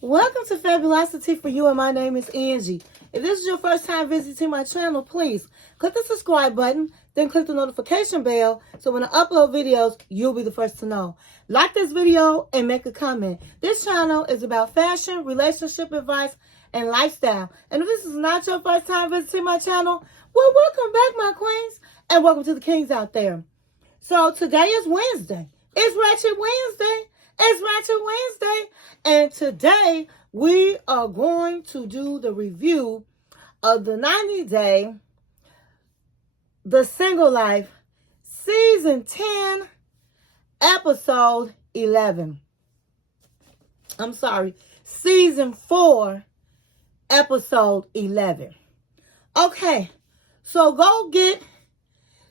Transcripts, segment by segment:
Welcome to Fabulosity For You, and my name is Angie. If this is your first time visiting my channel, please click the subscribe button, then click the notification bell, so when I upload videos, you'll be the first to know. Like this video and make a comment. This channel is about fashion, relationship advice, and lifestyle. And if this is not your first time visiting my channel, well, welcome back, my queens, and welcome to the kings out there. So today is Wednesday. It's Ratchet Wednesday. It's Ratchet Wednesday. And today we are going to do the review of the 90-day The Single Life Season 10, Episode 11. I'm sorry, Season 4, Episode 11. Okay, so go get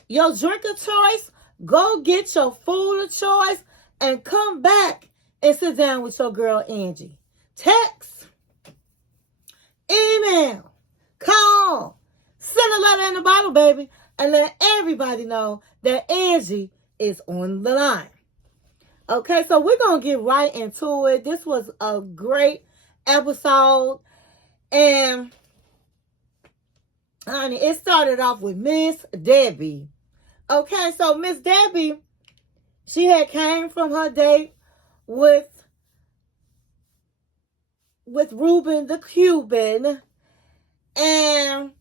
your drink of choice, go get your food of choice, and come back and sit down with your girl Angie. Text, email, call, send a letter in the bottle, baby, and let everybody know that Angie is on the line. Okay, so we're going to get right into it. This was a great episode. And, honey, it started off with Miss Debbie. Okay, so Miss Debbie, she had came from her date with Ruben the Cuban. And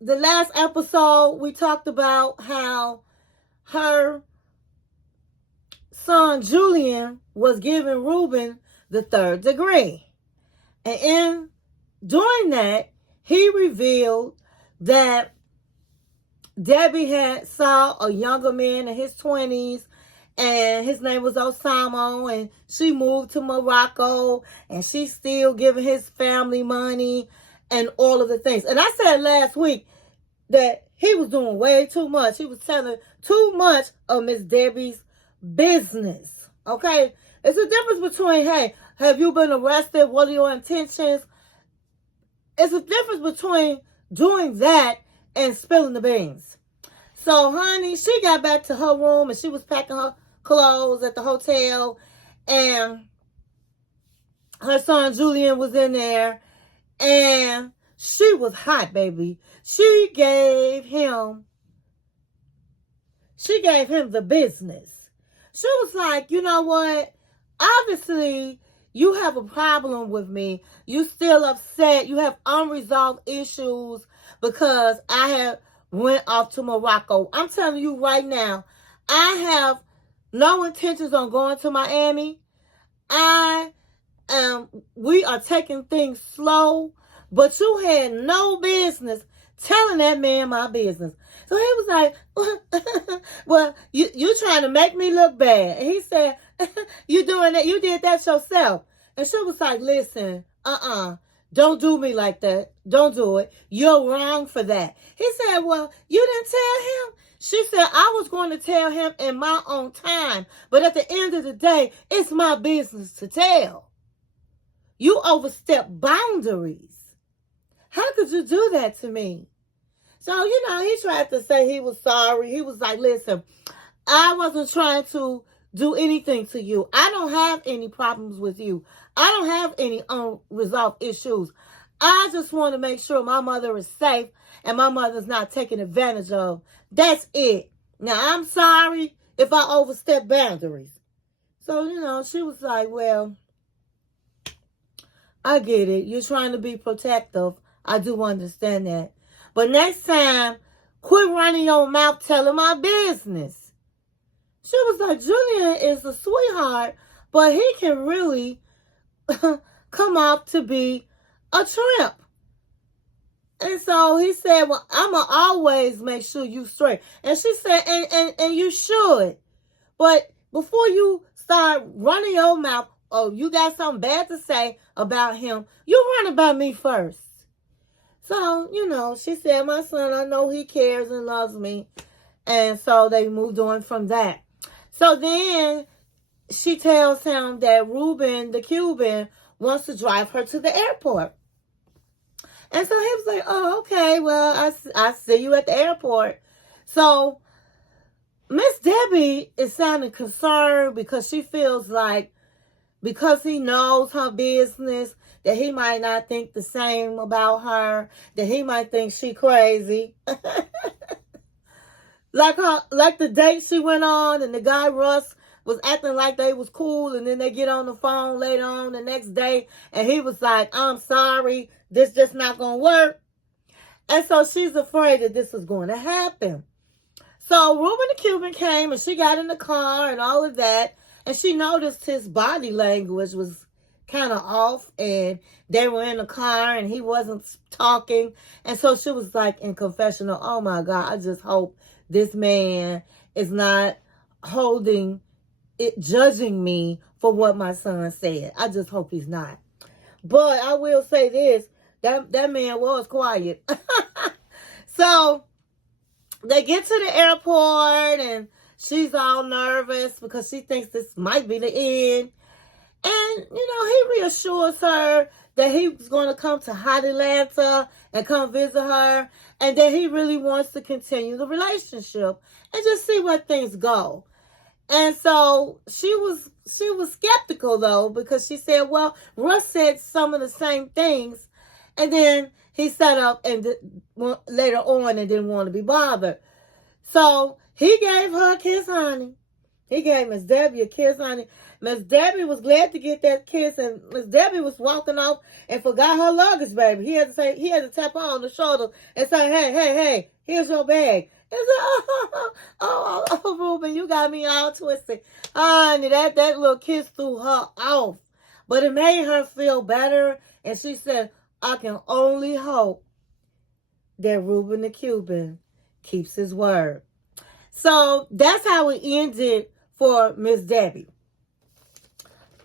the last episode, we talked about how her son Julian was giving Ruben the 3rd degree. And in doing that, he revealed that Debbie had saw a younger man in his 20s, and his name was Osama, and she moved to Morocco, and she's still giving his family money and all of the things. And I said last week that he was doing way too much. He was telling too much of Miss Debbie's business. Okay? It's a difference between, hey, have you been arrested? What are your intentions? It's a difference between doing that and spilling the beans. So, honey, she got back to her room and she was packing her clothes at the hotel, and her son Julian was in there, and she was hot, baby. She gave him the business. She was like, you know what? Obviously, you have a problem with me. You still upset. You have unresolved issues because I have went off to Morocco. I'm telling you right now, I have no intentions on going to Miami. We are taking things slow, but you had no business telling that man my business. So he was like, well, you trying to make me look bad. And he said, you doing that? You did that yourself. And she was like, listen, don't do me like that. Don't do it. You're wrong for that. He said, well, you didn't tell him? She said, I was going to tell him in my own time. But at the end of the day, it's my business to tell. You overstepped boundaries. How could you do that to me? So, he tried to say he was sorry. He was like, listen, I wasn't trying to do anything to you. I don't have any problems with you. I don't have any unresolved issues. I just want to make sure my mother is safe and my mother's not taken advantage of. That's it. Now, I'm sorry if I overstep boundaries. So, she was like, well, I get it. You're trying to be protective. I do understand that. But next time, quit running your mouth telling my business. She was like, Julian is a sweetheart, but he can really come off to be a tramp. And so he said, well, I'm going to always make sure you straight. And she said, and you should. But before you start running your mouth, oh, you got something bad to say about him, you run about me first. So, she said, my son, I know he cares and loves me. And so they moved on from that. So then she tells him that Ruben, the Cuban, wants to drive her to the airport. And so he was like, oh, okay, well, I see you at the airport. So Miss Debbie is sounding concerned because she feels like because he knows her business, that he might not think the same about her, that he might think she crazy. Like the date she went on, and the guy Russ was acting like they was cool, and then they get on the phone later on the next day, and he was like, I'm sorry, this just not gonna work. And so she's afraid that this is going to happen. So Ruben the Cuban came, and she got in the car and all of that, and she noticed his body language was kind of off, and they were in the car and he wasn't talking. And so she was like in confessional, oh my God, I just hope this man is not holding it, judging me for what my son said. I just hope he's not. But I will say this, that man was quiet. So they get to the airport, and she's all nervous because she thinks this might be the end. And, he reassures her that he's going to come to Hot Atlanta and come visit her, and that he really wants to continue the relationship and just see where things go. And so she was skeptical, though, because she said, well, Russ said some of the same things, and then he set up and later on and didn't want to be bothered. So he gave her a kiss, honey. He gave Miss Debbie a kiss, honey. Miss Debbie was glad to get that kiss, and Miss Debbie was walking off and forgot her luggage, baby. He had to tap her on the shoulder and say, hey, here's your bag. And said, oh, Ruben, you got me all twisted. Honey, that little kiss threw her off. But it made her feel better, and she said, I can only hope that Ruben the Cuban keeps his word. So that's how it ended for Miss Debbie.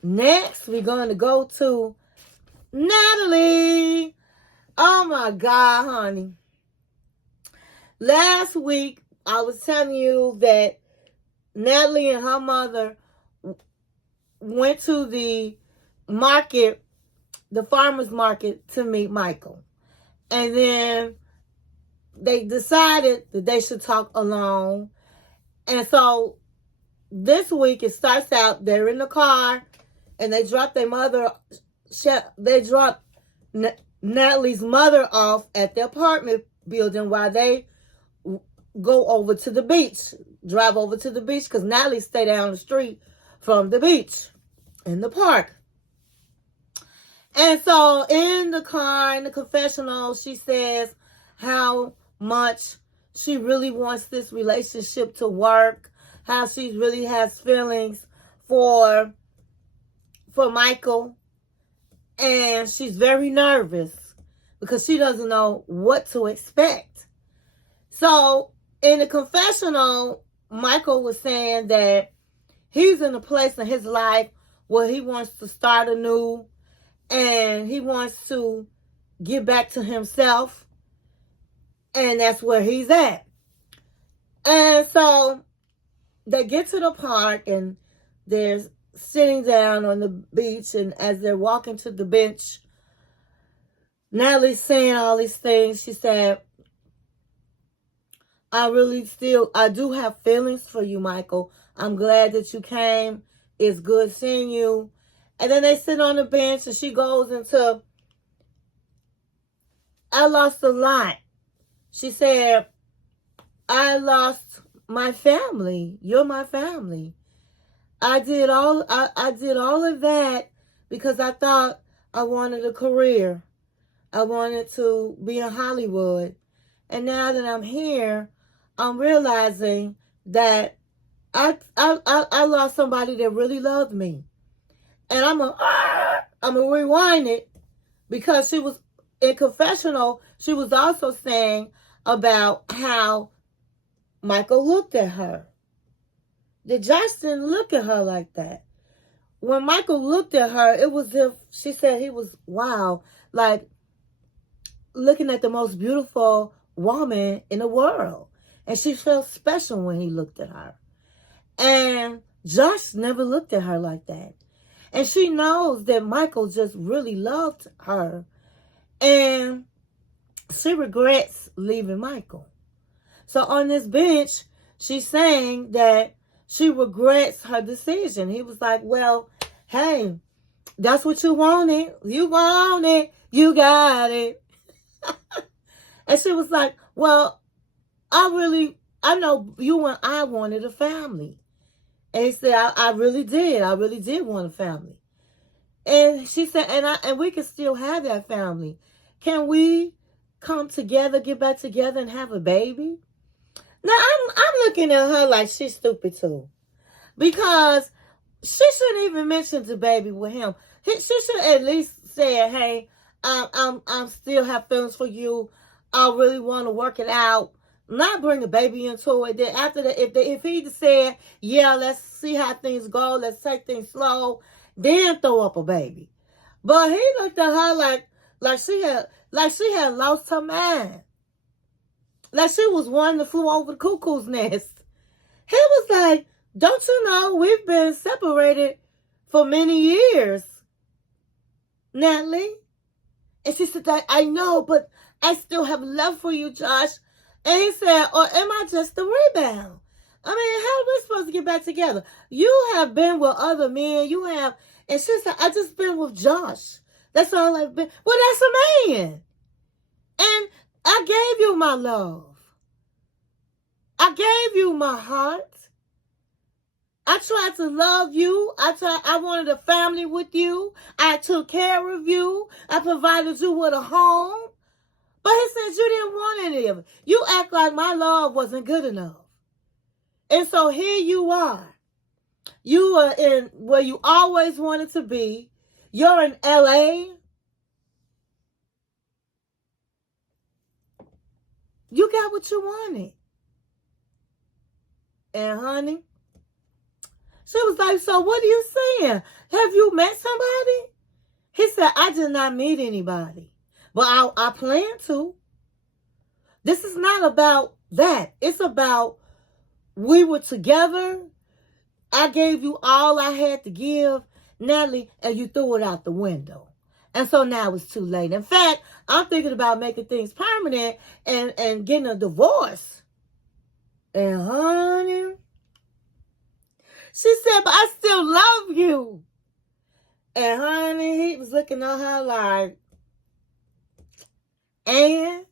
Next, we're going to go to Natalie. Oh my God, honey. Last week, I was telling you that Natalie and her mother went to the market, the farmer's market, to meet Michael. And then they decided that they should talk alone. And so this week, it starts out, they're in the car, and they drop Natalie's mother off at the apartment building while they go over to the beach, drive over to the beach, because Natalie stay down the street from the beach in the park. And so in the car, in the confessional, she says how much she really wants this relationship to work, how she really has feelings for Michael, and she's very nervous because she doesn't know what to expect. So in the confessional, Michael was saying that he's in a place in his life where he wants to start anew, and he wants to get back to himself, and that's where he's at. And so they get to the park, and they're sitting down on the beach, and as they're walking to the bench, Natalie's saying all these things. She said, I do have feelings for you, Michael. I'm glad that you came. It's good seeing you. And then they sit on the bench, and she goes into, I lost a lot. She said, I lost my family. You're my family. I did all of that because I thought I wanted a career. I wanted to be in Hollywood. And now that I'm here, I'm realizing that I lost somebody that really loved me. And I'm gonna rewind it, because she was in confessional. She was also saying about how Michael looked at her. That Josh didn't look at her like that. When Michael looked at her, it was if she said he was, wow, like looking at the most beautiful woman in the world. And she felt special when he looked at her. And Josh never looked at her like that. And she knows that Michael just really loved her. And she regrets leaving Michael. So on this bench, she's saying that she regrets her decision. He was like, well, hey, That's what you wanted. You want it. You got it. And she was like, well, I know you and I wanted a family. And he said, I really did. I really did want a family. And she said, and we can still have that family. Can we come together, get back together and have a baby? Now, I'm looking at her like she's stupid too. Because she shouldn't even mention the baby with him. She should at least say, hey, I'm still have feelings for you. I really want to work it out. Not bring the baby into it. Then after that, if he said, yeah, let's see how things go. Let's take things slow. Then throw up a baby. But he looked at her like she had lost her mind. Like she was one that flew over the cuckoo's nest. He was like, don't you know we've been separated for many years, Natalie? And she said, I know, but I still have love for you, Josh. And he said, or am I just a rebound? I mean, how are we supposed to get back together? You have been with other men. You have. And she said, I just been with Josh. That's all I've been. Well, that's a man. And I gave you my love. I gave you my heart. I tried to love you. I wanted a family with you. I took care of you. I provided you with a home. But he said you didn't want any of it. You act like my love wasn't good enough. And so here you are. You are in where you always wanted to be. You're in LA. You got what you wanted. And honey, she was like, so what are you saying? Have you met somebody? He said, I did not meet anybody. But I plan to. This is not about that. It's about we were together. I gave you all I had to give, Natalie, and you threw it out the window. And so now it's too late. In fact, I'm thinking about making things permanent and getting a divorce. And honey, she said, but I still love you. And honey, he was looking at her like, and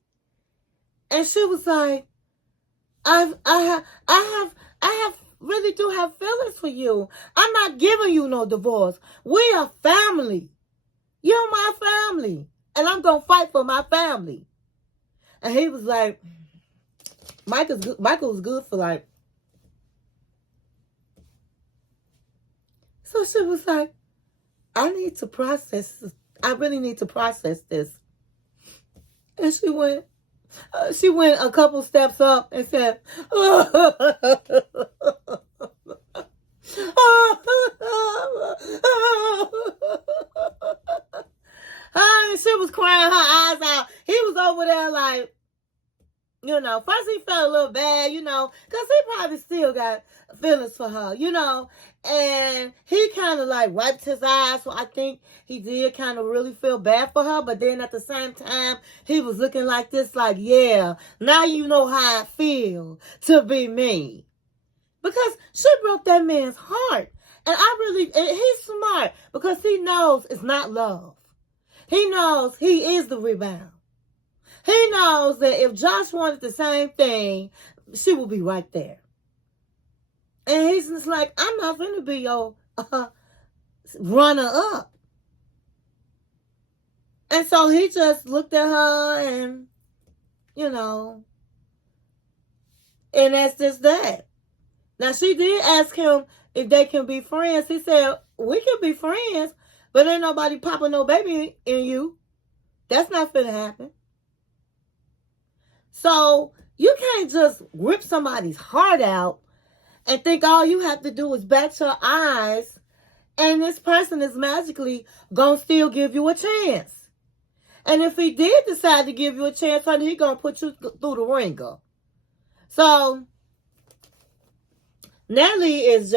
she was like, I really do have feelings for you. I'm not giving you no divorce. We are family. You're my family. And I'm going to fight for my family. And he was like, Michael was good for like. So she was like, I need to process this. I really need to process this. And she went a couple steps up and said, and she was crying her eyes out. He was over there like, first he felt a little bad, because he probably still got feelings for her, and he kind of like wiped his eyes. So I think he did kind of really feel bad for her. But then at the same time, he was looking like this, like, yeah, now you know how I feel to be me. Because she broke that man's heart. And he's smart because he knows it's not love. He knows he is the rebound. He knows that if Josh wanted the same thing, she will be right there. And he's just like, I'm not going to be your runner up. And so he just looked at her and, and that's just that. Now, she did ask him if they can be friends. He said, we can be friends, but ain't nobody popping no baby in you. That's not finna happen. So you can't just rip somebody's heart out and think all you have to do is bat your eyes and this person is magically going to still give you a chance. And if he did decide to give you a chance, honey, he's going to put you through the ringer. So Natalie is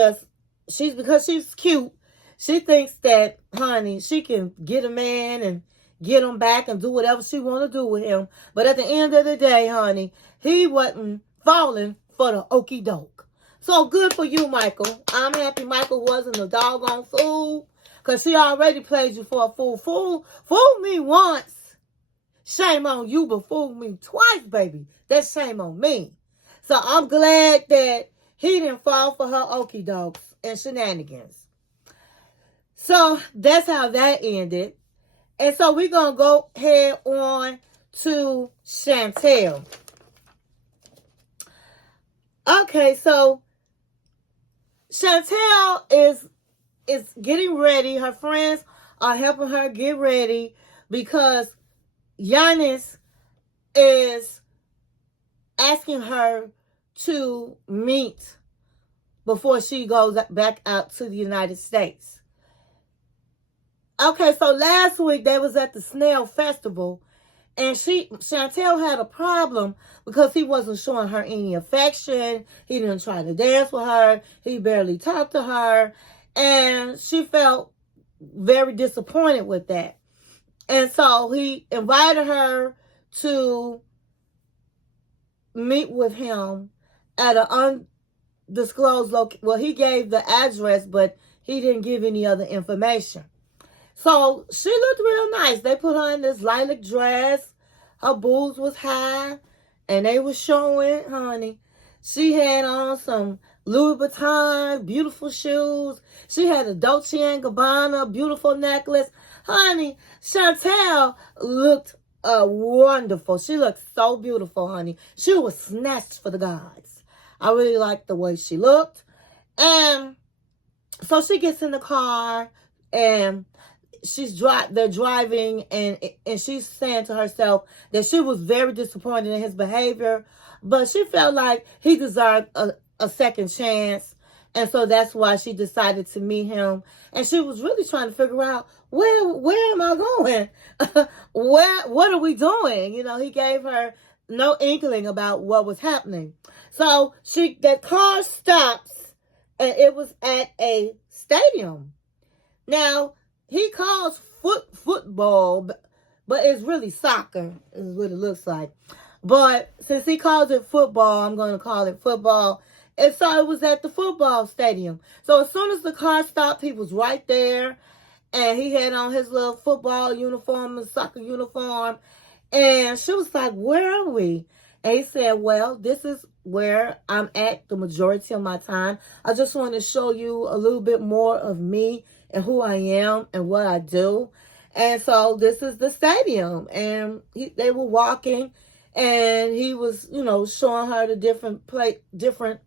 because she's cute, she thinks that, honey, she can get a man and get him back and do whatever she want to do with him. But at the end of the day, honey, he wasn't falling for the okie doke. So good for you, Michael. I'm happy Michael wasn't a doggone fool. Because she already played you for a fool. Fool me once. Shame on you, but fool me twice, baby. That's shame on me. So I'm glad that he didn't fall for her okie dokes and shenanigans. So that's how that ended. And so we're going to go head on to Chantel. Okay, so Chantel is getting ready. Her friends are helping her get ready because Giannis is asking her to meet before she goes back out to the United States. Okay, so last week they was at the Snail Festival, and Chantel had a problem because he wasn't showing her any affection. He didn't try to dance with her. He barely talked to her, and she felt very disappointed with that. And so he invited her to meet with him at an undisclosed location. Well, he gave the address, but he didn't give any other information. So she looked real nice. They put her in this lilac dress. Her boobs was high, and they was showing, honey. She had on some Louis Vuitton, beautiful shoes. She had a Dolce & Gabbana, beautiful necklace. Honey, Chantel looked wonderful. She looked so beautiful, honey. She was snatched for the gods. I really liked the way she looked. And so she gets in the car, and they're driving, and she's saying to herself that she was very disappointed in his behavior, but she felt like he deserved a second chance. And so that's why she decided to meet him. And she was really trying to figure out, where am I going? What are we doing? You know, he gave her no inkling about what was happening. So that car stops, and it was at a stadium. Now, he calls football, but it's really soccer, is what it looks like. But since he calls it football, I'm going to call it football. And so it was at the football stadium. So as soon as the car stopped, he was right there. And he had on his little football uniform and soccer uniform. And she was like, where are we? And he said, well, this is where I'm at the majority of my time. I just want to show you a little bit more of me and who I am and what I do. And so this is the stadium. And they were walking, and he was, showing her the different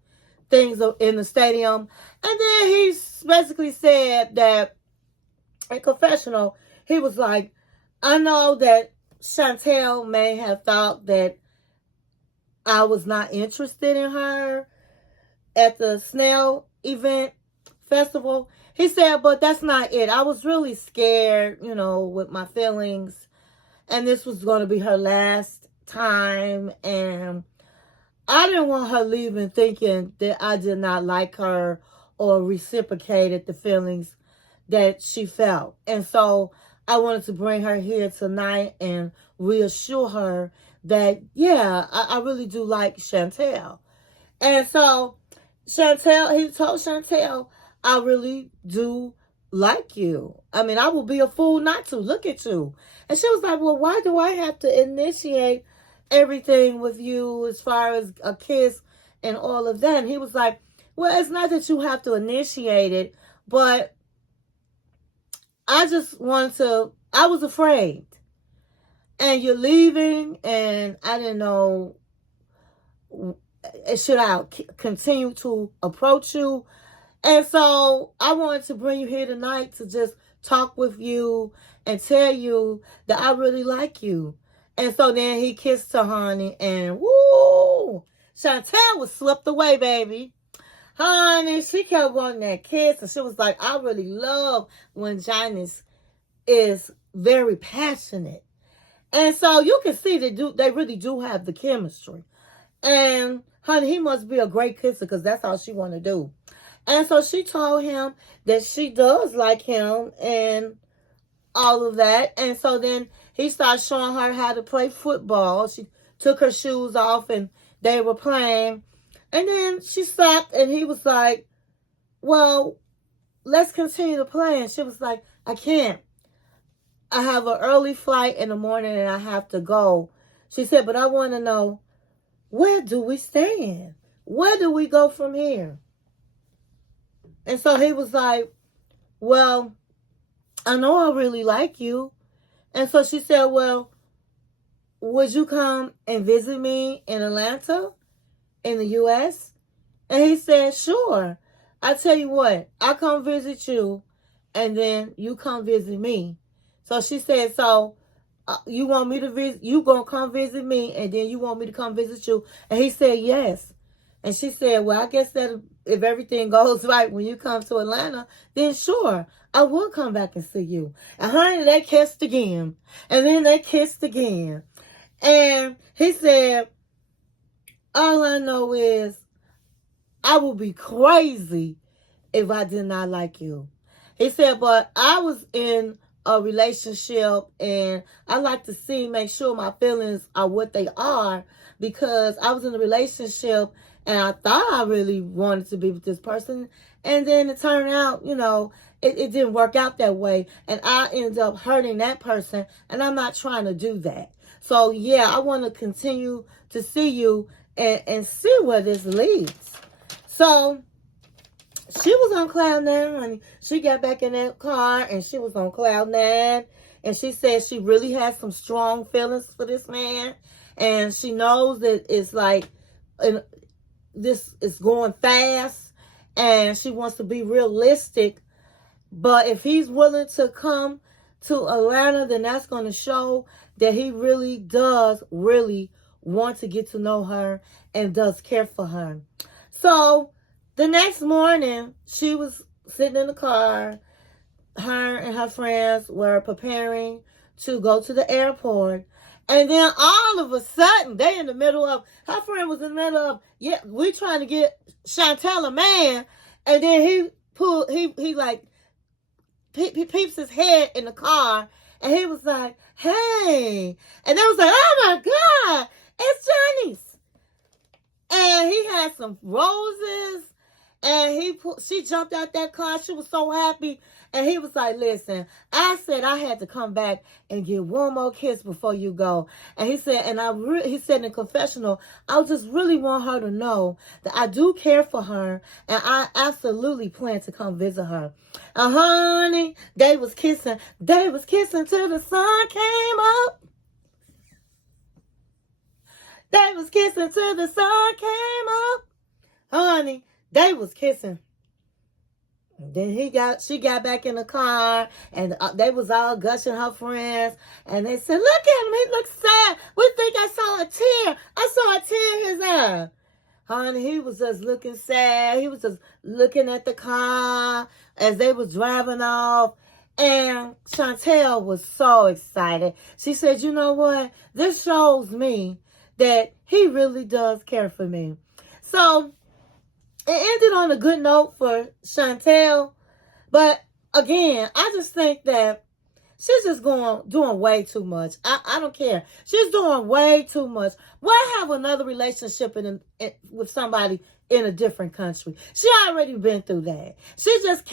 things in the stadium. And then he basically said that, in confessional, he was like, I know that Chantel may have thought that I was not interested in her at the Snail festival. He said, but that's not it. I was really scared, with my feelings. And this was going to be her last time. And I didn't want her leaving thinking that I did not like her or reciprocated the feelings that she felt. And so I wanted to bring her here tonight and reassure her that, yeah, I really do like Chantel. And so he told Chantel, I really do like you. I mean, I would be a fool not to. Look at you. And she was like, well, why do I have to initiate everything with you as far as a kiss and all of that? And he was like, well, it's not that you have to initiate it, but I was afraid. And you're leaving, and I didn't know, should I continue to approach you? And so I wanted to bring you here tonight to just talk with you and tell you that I really like you. And so then he kissed her, honey, and woo! Chantel was swept away, baby. Honey, she kept wanting that kiss, and she was like, I really love when Janice is very passionate. And so you can see they really do have the chemistry. And, honey, he must be a great kisser because that's all she want to do. And so she told him that she does like him and all of that. And so then he started showing her how to play football. She took her shoes off, and they were playing. And then she stopped, and he was like, well, let's continue to plan. She was like, I can't. I have an early flight in the morning and I have to go. She said, but I want to know, where do we stand? Where do we go from here? And so he was like, well, I know I really like you. And so she said, well, would you come and visit me in Atlanta, in the U.S.? And he said, sure. I tell you what, I'll come visit you, and then you come visit me. So she said, so you want me to visit, you going to come visit me, and then you want me to come visit you? And he said, yes. And she said, well, I guess that if everything goes right when you come to Atlanta, then sure, I will come back and see you. And honey, they kissed again. And then they kissed again. And he said, all I know is I would be crazy if I did not like you. He said, but I was in a relationship and I like to make sure my feelings are what they are, because I was in a relationship and I thought I really wanted to be with this person. And then it turned out, it didn't work out that way. And I ended up hurting that person. And I'm not trying to do that. So, yeah, I want to continue to see you and see where this leads. So, she was on cloud nine, honey. She got back in that car and she was on cloud nine. And she said she really has some strong feelings for this man. And she knows that it's like, this is going fast. And she wants to be realistic. But if he's willing to come to Atlanta, then that's going to show that he really does want to get to know her and does care for her. So the next morning, she was sitting in the car. Her and her friends were preparing to go to the airport. And then all of a sudden, they in the middle of, her friend was in the middle of, yeah, we trying to get Chantel a man. And then he peeps his head in the car. And he was like, hey. And they was like, oh my God, it's Johnny's. And he had some roses. And she jumped out that car. She was so happy. And he was like, listen, I said I had to come back and get one more kiss before you go. And he said, he said in the confessional, I just really want her to know that I do care for her. And I absolutely plan to come visit her. And honey, they was kissing. They was kissing till the sun came up. They was kissing till the sun came up. Honey, they was kissing. Then she got back in the car, and they was all gushing her friends, and they said, look at him, he looks sad. We think I saw a tear. I saw a tear in his eye. Honey, he was just looking sad. He was just looking at the car as they was driving off. And Chantel was so excited. She said, you know what? This shows me that he really does care for me. So it ended on a good note for Chantel. But again, I just think that she's just doing way too much. I don't care. She's doing way too much. Why have another relationship with somebody in a different country? She already been through that. She just,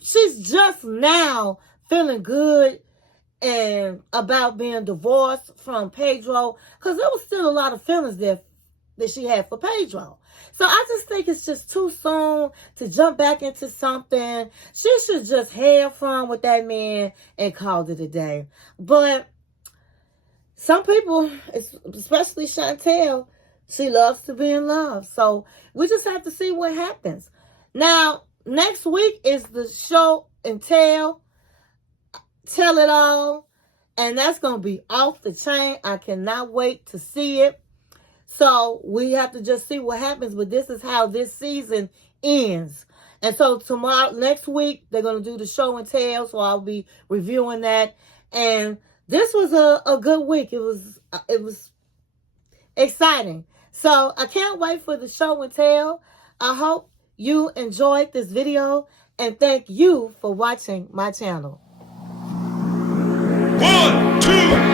she's just now feeling good and about being divorced from Pedro, because there was still a lot of feelings there that she had for Pedro. So I just think it's just too soon to jump back into something. She should just have fun with that man and call it a day. But some people, especially Chantel, she loves to be in love. So we just have to see what happens. Now, next week is the show and tell it all. And that's going to be off the chain. I cannot wait to see it. So we have to just see what happens. But this is how this season ends. And so next week, they're going to do the show and tell. So I'll be reviewing that. And this was a good week. It was exciting. So I can't wait for the show and tell. I hope you enjoyed this video. And thank you for watching my channel. 1, 2.